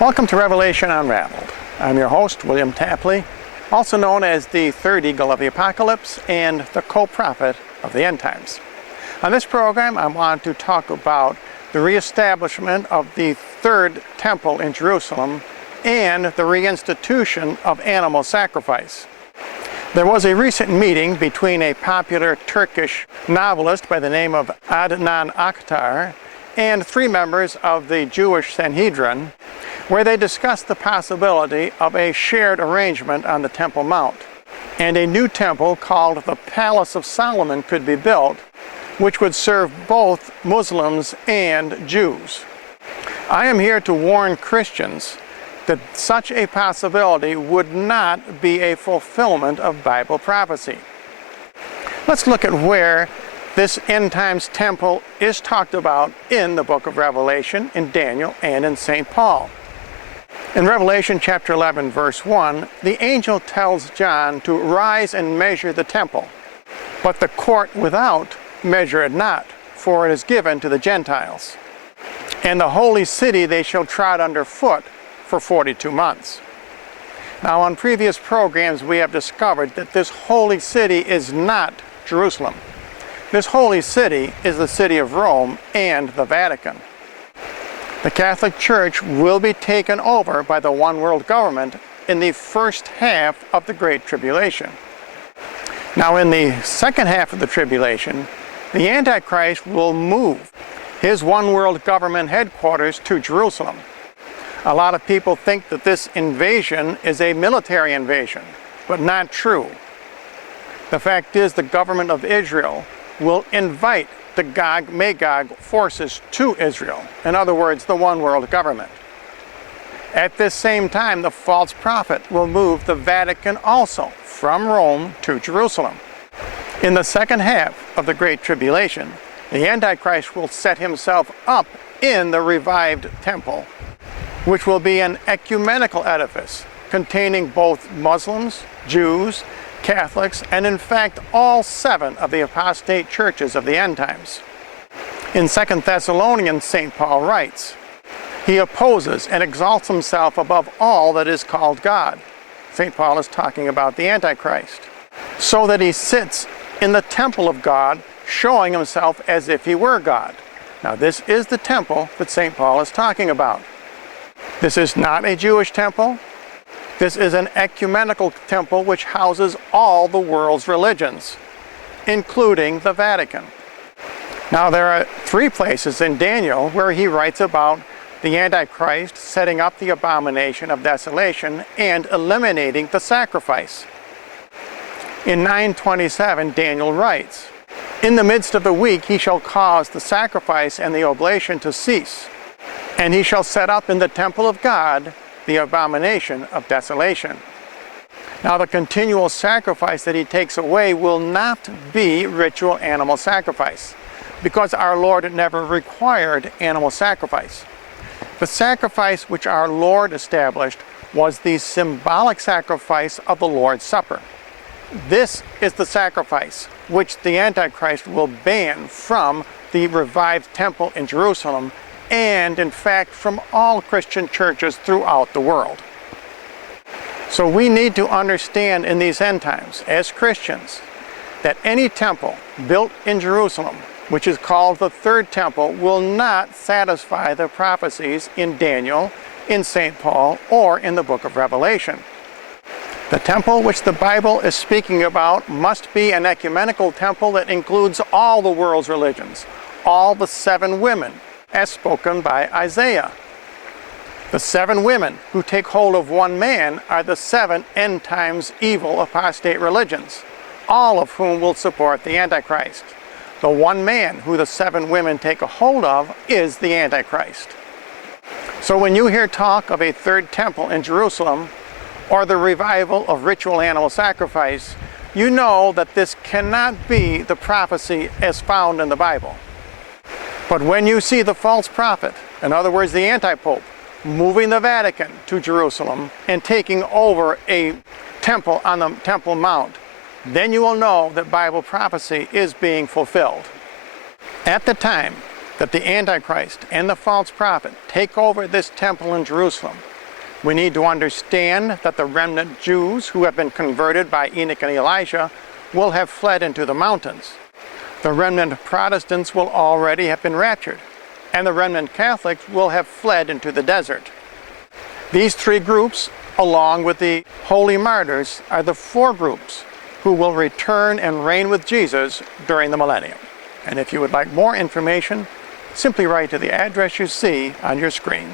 Welcome to Revelation Unraveled. I'm your host, William Tapley, also known as the third eagle of the apocalypse and the co-prophet of the end times. On this program, I want to talk about the reestablishment of the third temple in Jerusalem and the reinstitution of animal sacrifice. There was a recent meeting between a popular Turkish novelist by the name of Adnan Akhtar and three members of the Jewish Sanhedrin, where they discussed the possibility of a shared arrangement on the Temple Mount, and a new temple called the Palace of Solomon could be built, which would serve both Muslims and Jews. I am here to warn Christians that such a possibility would not be a fulfillment of Bible prophecy. Let's look at where this end times temple is talked about in the book of Revelation, in Daniel, and in St. Paul. In Revelation chapter 11, verse 1, the angel tells John to rise and measure the temple, but the court without measure it not, for it is given to the Gentiles. And the holy city they shall trod under foot for 42 months. Now, on previous programs, we have discovered that this holy city is not Jerusalem. This holy city is the city of Rome and the Vatican. The Catholic Church will be taken over by the one world government in the first half of the Great Tribulation. Now, in the second half of the tribulation, the Antichrist will move his one world government headquarters to Jerusalem. A lot of people think that this invasion is a military invasion, but not true. The fact is, the government of Israel will invite the Gog-Magog forces to Israel. In other words, the one world government. At this same time, the false prophet will move the Vatican also from Rome to Jerusalem. In the second half of the Great Tribulation, the Antichrist will set himself up in the revived temple, which will be an ecumenical edifice containing both Muslims, Jews, Catholics, and in fact all 7 of the apostate churches of the end times. In 2 Thessalonians, St. Paul writes, "He opposes and exalts himself above all that is called God." St. Paul is talking about the Antichrist. "So that he sits in the temple of God, showing himself as if he were God." Now, this is the temple that St. Paul is talking about. This is not a Jewish temple. This is an ecumenical temple which houses all the world's religions, including the Vatican. Now, there are 3 places in Daniel where he writes about the Antichrist setting up the abomination of desolation and eliminating the sacrifice. In 9:27, Daniel writes, "In the midst of the week he shall cause the sacrifice and the oblation to cease, and he shall set up in the temple of God the abomination of desolation." Now, the continual sacrifice that he takes away will not be ritual animal sacrifice, because our Lord never required animal sacrifice. The sacrifice which our Lord established was the symbolic sacrifice of the Lord's Supper. This is the sacrifice which the Antichrist will ban from the revived temple in Jerusalem and, in fact, from all Christian churches throughout the world. So we need to understand in these end times, as Christians, that any temple built in Jerusalem, which is called the third temple, will not satisfy the prophecies in Daniel, in St. Paul, or in the book of Revelation. The temple which the Bible is speaking about must be an ecumenical temple that includes all the world's religions, all the 7 women, as spoken by Isaiah. The 7 women who take hold of one man are the 7 end times evil apostate religions, all of whom will support the Antichrist. The one man who the 7 women take a hold of is the Antichrist. So when you hear talk of a third temple in Jerusalem, or the revival of ritual animal sacrifice, you know that this cannot be the prophecy as found in the Bible. But when you see the false prophet, in other words the anti-pope, moving the Vatican to Jerusalem and taking over a temple on the Temple Mount, then you will know that Bible prophecy is being fulfilled. At the time that the Antichrist and the false prophet take over this temple in Jerusalem, we need to understand that the remnant Jews who have been converted by Enoch and Elijah will have fled into the mountains. The remnant Protestants will already have been raptured, and the remnant Catholics will have fled into the desert. These three groups, along with the holy martyrs, are the four groups who will return and reign with Jesus during the millennium. And if you would like more information, simply write to the address you see on your screen.